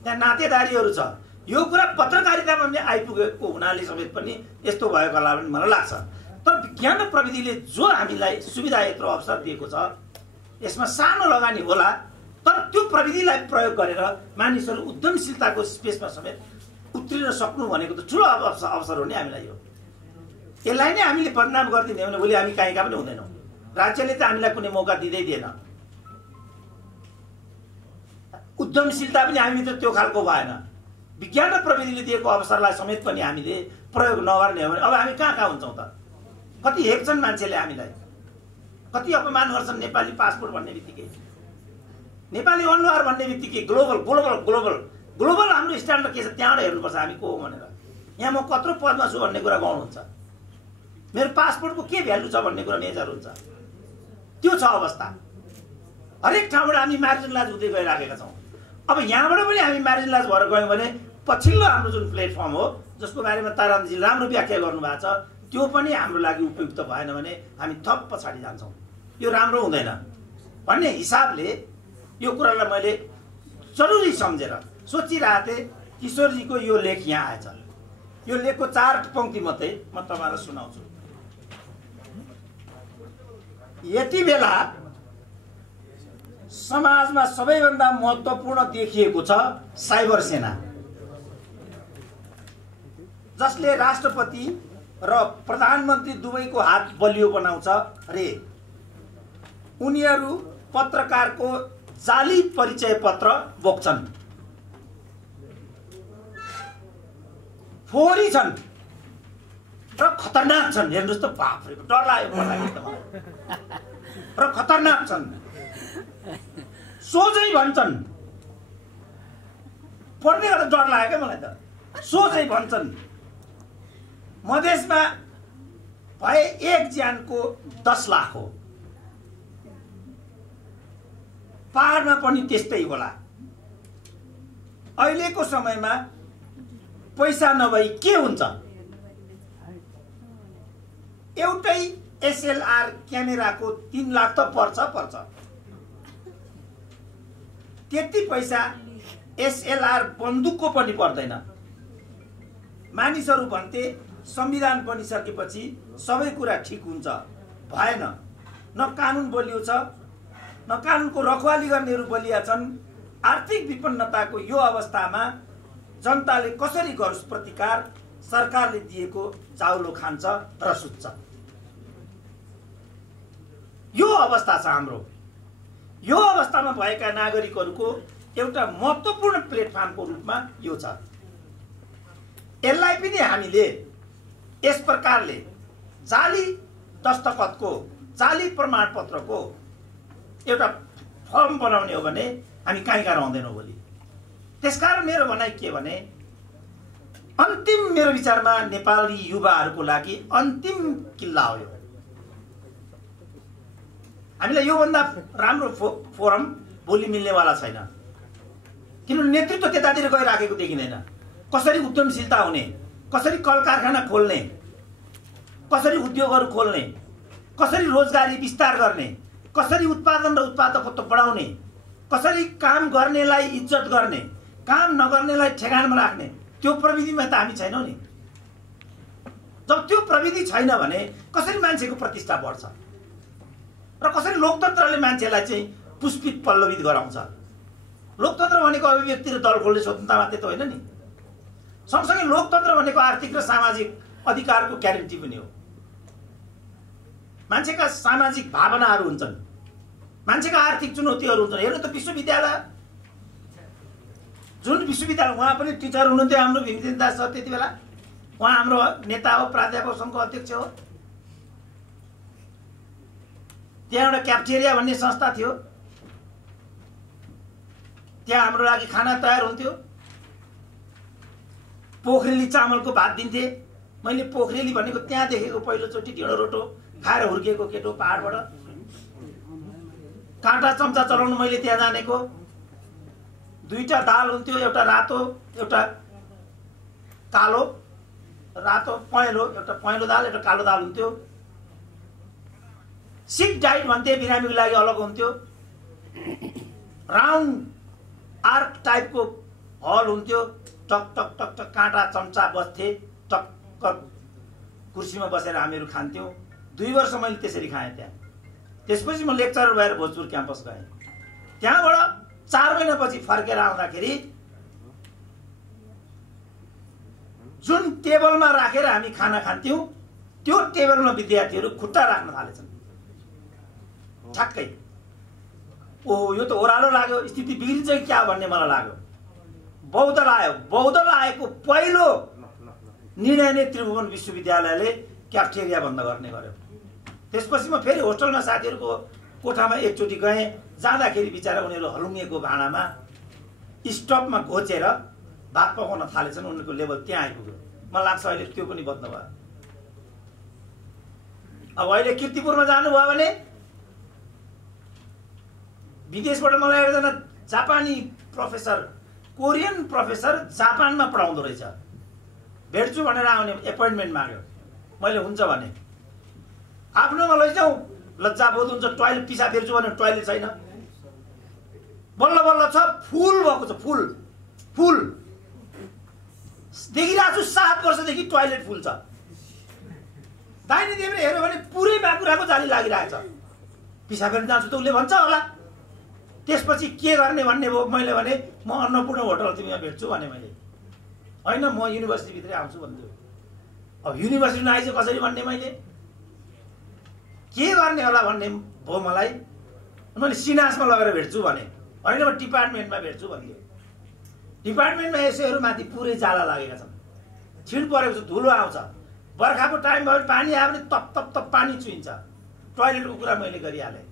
त्यहाँ नातेदारीहरू छ। यो कुरा पत्रकारितामा पनि आइपुगेको हुनाले समेत पनि यस्तो भएको होला भन्ने मलाई लाग्छ। तर विज्ञान र प्रविधिले जो हामीलाई सुविधा यत्रो अवसर दिएको छ, यसमा सानो लगानी होला, तर त्यो प्रविधिलाई प्रयोग गरेर मानिसहरू उद्यमशीलताको स्पेसमा समेत उत्रिन सक्नु भनेको त ठुलो अवसर हो नि हामीलाई। यो यसलाई नै हामीले बदनाम गरिदिने भने भोलि हामी काहीँका पनि हुँदैनौँ। राज्यले त हामीलाई कुनै मौका दिँदै दिएन। उद्यमशीलता पनि हामीभित्र त्यो खालको भएन। विज्ञान र प्रविधिले दिएको अवसरलाई समेत पनि हामीले प्रयोग नगर्ने हो भने अब हामी कहाँ हुन्छौँ त? कति हेप्छन् मान्छेले हामीलाई, कति अपमान गर्छन्। नेपाली पासपोर्ट भन्ने बित्तिकै, नेपाली अनुहार भन्ने बित्तिकै ग्लोबल ग्लोबल ग्लोबल ग्लोबल हाम्रो स्ट्यान्डर्ड के छ त्यहाँबाट हेर्नुपर्छ हामी को हो भनेर। यहाँ म कत्रो पदमा छु भन्ने कुरा गाउनुहुन्छ। मेरो पासपोर्टको के भ्यालु छ भन्ने कुरा मेजर हुन्छ। त्यो छ अवस्था। हरेक ठाउँबाट हामी मार्जिनलाइज हुँदै गइराखेका छौँ। अब यहाँबाट पनि हामी मार्जिनलाइज भएर गयौँ भने पछिल्लो हाम्रो जुन प्लेटफर्म हो, जसको बारेमा तारानाथजीले राम्रो व्याख्या गर्नुभएको छ, त्यो पनि हाम्रो लागि उपयुक्त भएन भने हामी थप पछाडि जान्छौँ। यो राम्रो हुँदैन भन्ने हिसाबले यो कुरालाई मैले जरुरी सम्झेर सोचिरहेको थिएँ। किशोरजीको यो लेख यहाँ आएछ। यो लेखको 4 पंक्ति मात्रै म तपाईँलाई सुनाउँछु। यति बेला समाजमा सबैभन्दा महत्त्वपूर्ण देखिएको छ साइबर सेना, जसले राष्ट्रपति र प्रधानमन्त्री दुवैको हात बलियो बनाउँछ रे। उनीहरू पत्रकारको जाली परिचय पत्र बोक्छन्, फोहोरी छन् र खतरनाक छन्। हेर्नुहोस् त, बाफरे, डर लाग्यो मलाई र खतरनाक छन्। सोझै भन्छन्, पढ्दै गर्दा डर लाग्यो क्या मलाई त। सोझै भन्छन्, मधेसमा भए 1 ज्यानको 10 लाख हो, पहाडमा पनि त्यस्तै होला। अहिलेको समयमा पैसा नभई के हुन्छ? एउटै SLR क्यामेराको 3 लाख त पर्छ। त्यति पैसा SLR बन्दुकको पनि पर्दैन। मानिसहरू भन्थे संविधान बनिसकेपछि सबै कुरा ठिक हुन्छ। भएन। न कानुन बलियो छ, न कानुनको रखवाली गर्नेहरू बलिया छन्। आर्थिक विपन्नताको यो अवस्थामा जनताले कसरी गरोस् प्रतिकार? सरकारले दिएको चाउलो खान्छ र सुत्छ। यो अवस्था छ हाम्रो। यो अवस्थामा भएका नागरिकहरूको एउटा महत्त्वपूर्ण प्लेटफर्मको रूपमा यो छ। यसलाई पनि हामीले यस प्रकारले जाली दस्तखतको, जाली प्रमाणपत्रको एउटा फर्म बनाउने हो भने हामी कहीँ रहँदैनौँ भोलि। त्यसकारण मेरो भनाइ के भने, अन्तिम मेरो विचारमा नेपाली युवाहरूको लागि अन्तिम किल्ला हो यो। हामीलाई योभन्दा राम्रो फोरम भोलि मिल्नेवाला छैन। किनभने नेतृत्व त्यतातिर गइराखेको देखिँदैन। कसरी उद्यमशीलता हुने, कसरी कल कारखाना खोल्ने, कसरी उद्योगहरू खोल्ने, कसरी रोजगारी विस्तार गर्ने, कसरी उत्पादन र उत्पादकत्व बढाउने, कसरी काम गर्नेलाई इज्जत गर्ने, काम नगर्नेलाई ठेगानमा राख्ने, त्यो प्रविधिमा त हामी छैनौँ नि। जब त्यो प्रविधि छैन भने कसरी मान्छेको प्रतिष्ठा बढ्छ र कसरी लोकतन्त्रले मान्छेलाई चाहिँ पुष्पित पल्लवित गराउँछ? लोकतन्त्र भनेको अभिव्यक्ति र दल खोल्ने स्वतन्त्रता मात्रै त होइन नि। सँगसँगै लोकतन्त्र भनेको आर्थिक र सामाजिक अधिकारको ग्यारेन्टी पनि हो। मान्छेका सामाजिक भावनाहरू हुन्छन्, मान्छेका आर्थिक चुनौतीहरू हुन्छन्। हेर्नु त, विश्वविद्यालय, जुन विश्वविद्यालय, उहाँ पनि टिचर हुनुहुन्थ्यो हाम्रो भीमसेन दास सर त्यति बेला। उहाँ हाम्रो नेता हो, प्राध्यापक सङ्घको अध्यक्ष हो। त्यहाँ एउटा क्याफ्टेरिया भन्ने संस्था थियो, त्यहाँ हाम्रो लागि खाना तयार हुन्थ्यो। पोखरेली चामलको भात दिन्थे। मैले पोखरेली भनेको त्यहाँ देखेको पहिलोचोटि। ढिँडो रोटो खाएर हुर्किएको केटो पहाडबाट। काँटा चम्चा चलाउनु मैले त्यहाँ जानेको। 2टा दाल हुन्थ्यो, एउटा रातो एउटा कालो। रातो पहेँलो, एउटा पहेँलो दाल एउटा कालो दाल हुन्थ्यो। सिक डाइट भन्थे, बिरामीको लागि अलग हुन्थ्यो। राउन्ड आर्क टाइपको हल हुन्थ्यो। टक टक टक टक काँटा चम्चा बस्थे, टक्क कुर्सीमा बसेर हामीहरू खान्थ्यौँ। 2 वर्ष मैले त्यसरी खाएँ त्यहाँ। त्यसपछि म लेक्चरर भएर भोजपुर क्याम्पस गएँ। त्यहाँबाट 4 महिनापछि फर्केर आउँदाखेरि जुन टेबलमा राखेर हामी खाना खान्थ्यौँ, त्यो टेबलमा विद्यार्थीहरू खुट्टा राख्न थालेछन्। ठ्याक्कै ओहो, यो त ओह्रालो लाग्यो, स्थिति बिग्रिन्छ कि क्या भन्ने मलाई लाग्यो। बौद्ध लाग्यो। बौद्ध लागेको पहिलो निर्णय नै त्रिभुवन विश्वविद्यालयले क्याफ्टेरिया बन्द गर्ने गर्यो। त्यसपछि म फेरि होस्टलमा साथीहरूको कोठामा एकचोटि गएँ। जाँदाखेरि बिचरा उनीहरू हलुङ्गेको भाँडामा स्टपमा घोचेर भात पकाउन थालेछन्। उनीहरूको लेभल त्यहाँ आइपुग्यो। मलाई लाग्छ अहिले त्यो पनि बन्द भयो। अब अहिले कीर्तिपुरमा जानुभयो भने विदेशबाट मलाई एकजना जापानी प्रोफेसर, कोरियन प्रोफेसर जापानमा पढाउँदो रहेछ। भेट्छु भनेर आउने एपोइन्टमेन्ट माग्यो। मैले हुन्छ भने आफ्नोमा लैजाउँ, लज्जा बोध हुन्छ। टोइलेट पिसाब फेर्छु भने टोइलेट छैन। बल्ल बल्ल छ, फुल भएको छ। फुल फुल देखिरहेको छु। 7 वर्षदेखि टोइलेट फुल छ। दाहिने देब्रे हेऱ्यो भने पुरै बाँकुराको जाली लागिरहेछ। पिसाब फेर्न जान्छु त उसले भन्छ होला। त्यसपछि के गर्ने भन्ने भयो। मैले भने म अन्नपूर्ण होटल तिमीमा भेट्छु भने मैले होइन म युनिभर्सिटीभित्रै आउँछु भन्छु। अब युनिभर्सिटीमा आइज कसरी भन्ने मैले के गर्ने होला भन्ने भयो मलाई। मैले सिनासमा लगेर भेट्छु भने होइन म डिपार्टमेन्टमा भेट्छु भन्थ्यो। डिपार्टमेन्टमा यसैहरू माथि पुरै जाला लागेका छन्, छिड परेको छ, धुलो आउँछ, बर्खाको टाइम भयो पानी आयो भने तप तप तप पानी चुइन्छ। टोयलेटको कुरा मैले गरिहालेँ,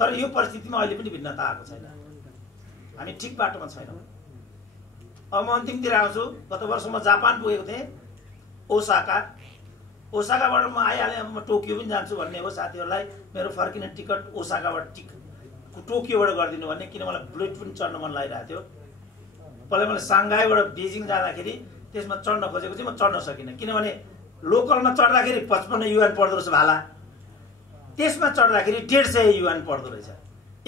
तर यो परिस्थितिमा अहिले पनि भिन्नता आएको छैन, हामी ठिक बाटोमा छैनौँ। अब म अन्तिमतिर आउँछु। गत वर्ष म जापान पुगेको थिएँ, ओसाकाबाट म आइहालेँ। म टोकियो पनि जान्छु भन्ने हो साथीहरूलाई। मेरो फर्किने टिकट ओसाकाबाट टोकियोबाट गरिदिनु भन्ने, किन मलाई बुलेट पनि चढ्न मन लागिरहेको थियो। पहिला मैले साङ्घाईबाट बेजिङ जाँदाखेरि त्यसमा चढ्न खोजेको थिएँ, म चढ्न सकिनँ किनभने लोकलमा चढ्दाखेरि 55 युएन पर्दो रहेछ भाला, त्यसमा चढ्दाखेरि 150 युएन पर्दो रहेछ।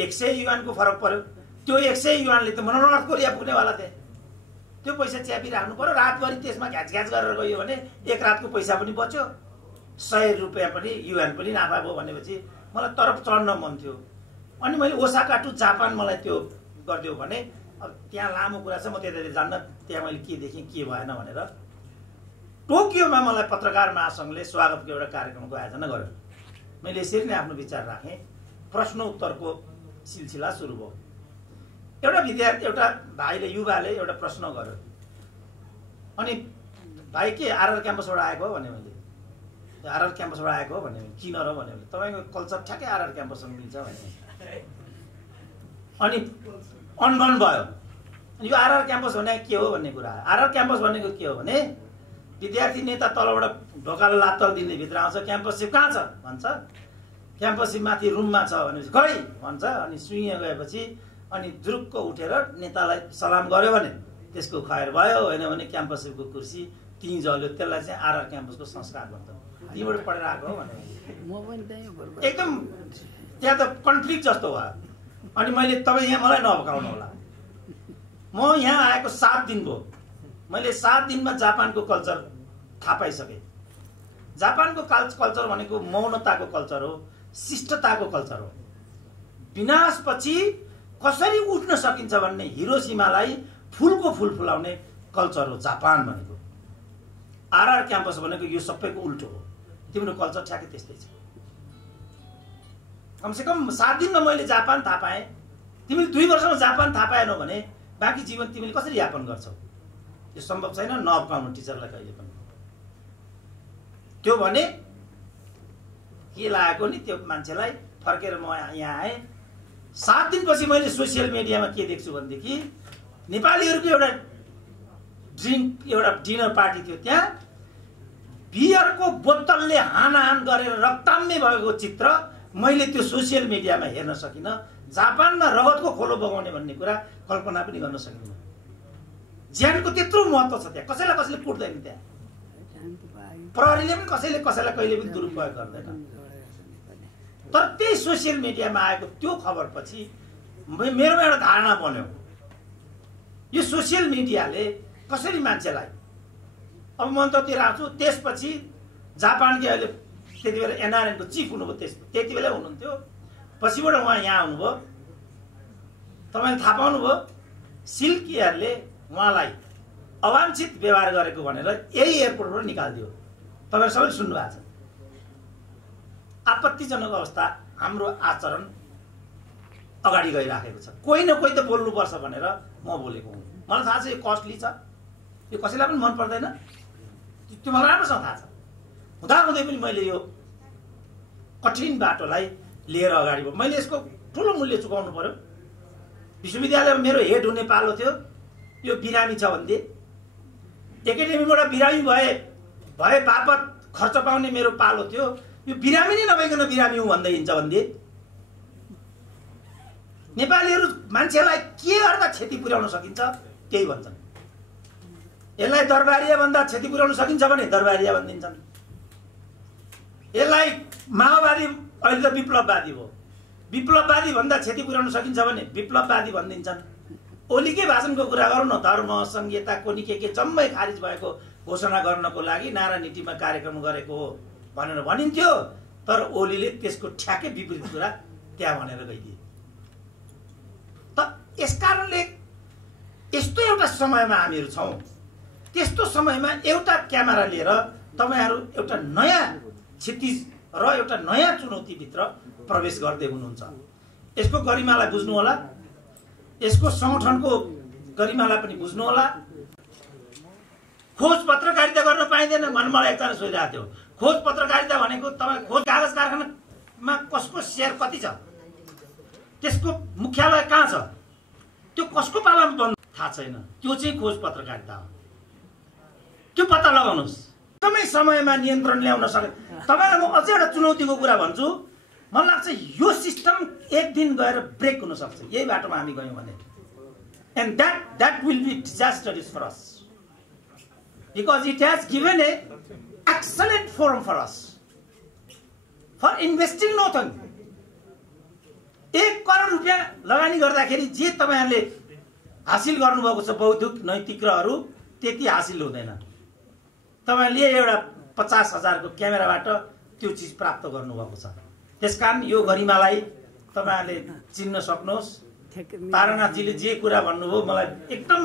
100 युएनको फरक पर्यो। त्यो 100 युएनले त म नर्थ कोरिया पुग्नेवाला थिएँ। त्यो पैसा च्यापिराख्नु पर्यो। रातभरि त्यसमा घ्याच गरेर गयो भने एक रातको पैसा पनि बच्यो, 100 रुपियाँ पनि युएन पनि नाफा भयो भनेपछि मलाई तरफ चढ्न मन थियो। अनि मैले ओसाका टु जापान मलाई त्यो गरिदियो भने अब त्यहाँ लामो कुरा छ, म त्यतातिर जान्न, त्यहाँ मैले के देखेँ के भएन भनेर। टोकियोमा मलाई पत्रकार महासङ्घले स्वागतको एउटा कार्यक्रमको आयोजना गर्यो। मैले यसरी नै आफ्नो विचार राखेँ। प्रश्न उत्तरको सिलसिला सुरु भयो। एउटा भाइले, युवाले एउटा प्रश्न गर्यो। अनि भाइ के आरआर क्याम्पसबाट आएको हो भने मैले आरआर क्याम्पसबाट आएको हो भने किन र भने तपाईँको कल्चर ठ्याक्कै आरआर क्याम्पससँग मिल्छ भने अनि अनबन भयो। यो आरआर क्याम्पस भने के हो भन्ने कुरा। आरआर क्याम्पस भनेको के हो भने विद्यार्थी नेता तलबाट ढोकालो लात्तल दिँदै भित्र आउँछ, क्याम्पससिप कहाँ छ भन्छ, क्याम्पससिप माथि रुममा छ भनेपछि खै भन्छ। अनि सुइँ गएपछि अनि जुरुक्क उठेर नेतालाई सलाम गर्यो भने त्यसको खैर भयो, होइन भने क्याम्पससिपको कुर्सी त्यहीँ जल्यो। त्यसलाई चाहिँ आरआर क्याम्पसको संस्कार भन्छ। त्यहीँबाट पढेर आएको हो भने एकदम त्यहाँ त कन्फ्लिक्ट जस्तो भयो। अनि मैले तपाईँ यहाँ मलाई नभकाउनु होला, म यहाँ आएको 7 दिन भयो। मैले 7 दिनमा जापानको कल्चर थाहा पाइसकेँ। जापानको कल्चर भनेको मौनताको कल्चर हो, शिष्टताको कल्चर हो। विनाशपछि कसरी उठ्न सकिन्छ भन्ने हिरोसिमालाई फुलको फुल फुलाउने कल्चर हो जापान भनेको। आरआर क्याम्पस भनेको यो सबैको उल्टो हो। तिम्रो कल्चर ठ्याक्कै त्यस्तै छ। कमसेकम 7 दिनमा मैले जापान थाहा पाएँ। तिमीले 2 वर्षमा जापान थाहा पाएनौ भने बाँकी जीवन तिमीले कसरी यापन गर्छौ? यो सम्भव छैन। नभकाउनु टिचरलाई कहिले पनि। त्यो भने के लागेको नि त्यो मान्छेलाई। फर्केर म यहाँ आएँ। 7 दिनपछि मैले सोसियल मिडियामा के देख्छु भनेदेखि नेपालीहरूको एउटा डिनर पार्टी थियो। त्यहाँ बियरको बोतलले हानाहान गरेर रक्ताम्य भएको चित्र मैले त्यो सोसियल मिडियामा हेर्न सकिनँ। जापानमा रगतको खोलो बगाउने भन्ने कुरा कल्पना पनि गर्न सकिँदैन। ज्यानको त्यत्रो महत्त्व छ त्यहाँ। कसैलाई कसैले कुट्दैन त्यहाँ। प्रहरीले पनि कसैलाई कहिले पनि दुरुपयोग गर्दैन। तर त्यही सोसियल मिडियामा आएको त्यो खबरपछि मेरोमा एउटा धारणा बन्यो, यो सोसियल मिडियाले कसरी मान्छेलाई। अब म ततिर आउँछु। त्यसपछि जापानकै अहिले त्यति बेला एनआरएनको चिफ हुनुभयो, त्यति बेला हुनुहुन्थ्यो। पछिबाट उहाँ यहाँ आउनुभयो। तपाईँले थाहा पाउनुभयो सिल्क एयरले उहाँलाई अवाञ्छित व्यवहार गरेको भनेर यही एयरपोर्टबाट निकालिदियो। तपाईँहरू सबैले सुन्नुभएको छ। आपत्तिजनक अवस्था। हाम्रो आचरण अगाडि गइराखेको छ। कोही न कोही त बोल्नुपर्छ भनेर म बोलेको हुँ। मलाई थाहा छ यो कस्टली छ, यो कसैलाई पनि मन पर्दैन, त्यो मलाई राम्रोसँग थाहा छ। हुँदाहुँदै पनि मैले यो कठिन बाटोलाई लिएर अगाडि बढेँ। मैले यसको ठुलो मूल्य चुकाउनु पर्यो। विश्वविद्यालयमा मेरो हेड हुने पालो थियो। यो बिरामी छ भन्थे, एकाडेमीबाट बिरामी भए बापत खर्च पाउने मेरो पालो थियो। यो बिरामी नै नभइकन बिरामी हुँ भन्दै हिँड्छ भन्थे। नेपालीहरू मान्छेलाई के गर्दा क्षति पुर्याउन सकिन्छ त्यही भन्छन्। यसलाई दरबारिया भन्दा क्षति पुर्याउन सकिन्छ भने दरबारिया भनिदिन्छन्। यसलाई माओवादी, अहिले त विप्लववादी हो, विप्लववादी भन्दा क्षति पुर्याउन सकिन्छ भने विप्लववादी भनिदिन्छन्। ओलीकै भाषणको कुरा गरौँ न। धर्म संहिता कोनी के जम्मै खारिज भएको घोषणा गर्नको लागि नारा नीतिमा कार्यक्रम गरेको हो भनेर भनिन्थ्यो। तर ओलीले त्यसको ठ्याक्कै विपरीत कुरा त्यहाँ भनेर गइदिए। यसकारणले यस्तो एउटा समयमा हामीहरू छौँ, त्यस्तो समयमा एउटा क्यामेरा लिएर तपाईहरू एउटा नयाँ क्षितिज र एउटा नयाँ चुनौतीभित्र प्रवेश गर्दै हुनुहुन्छ। यसको गरिमालाई बुझ्नु होला, यसको संगठनको गरिमालाई पनि बुझ्नु होला। खोज पत्रकारिता गर्न पाइँदैन भन्ने मलाई एकजना सोधिरहेको थियो। खोज पत्रकारिता भनेको तपाईँ खोज कागज कारखानामा कसको सेयर कति छ, त्यसको मुख्यालय कहाँ छ, त्यो कसको पालामा बन्द थाहा छैन, त्यो चाहिँ खोज पत्रकारिता हो। त्यो पत्ता लगाउनुहोस्। एकदमै समयमा नियन्त्रण ल्याउन सके। तपाईँलाई म अझै एउटा चुनौतीको कुरा भन्छु, मलाई लाग्छ यो सिस्टम एक दिन गएर ब्रेक हुन सक्छ यही बाटोमा हामी गयौँ भने। And that will be disastrous for us because it has given a excellent forum for us for investing nothing. 1 crore रुपियाँ लगानी गर्दाखेरि जे तपाईँहरूले हासिल गर्नुभएको छ बौद्धिक नैतिक रहरू त्यति हासिल हुँदैन। तपाईँले एउटा 50,000 को क्यामेराबाट त्यो चिज प्राप्त गर्नुभएको छ। त्यसकारण यो गरिमालाई तपाईँहरूले चिन्न सक्नुहोस्। तारानाथजीले जे कुरा भन्नुभयो मलाई एकदम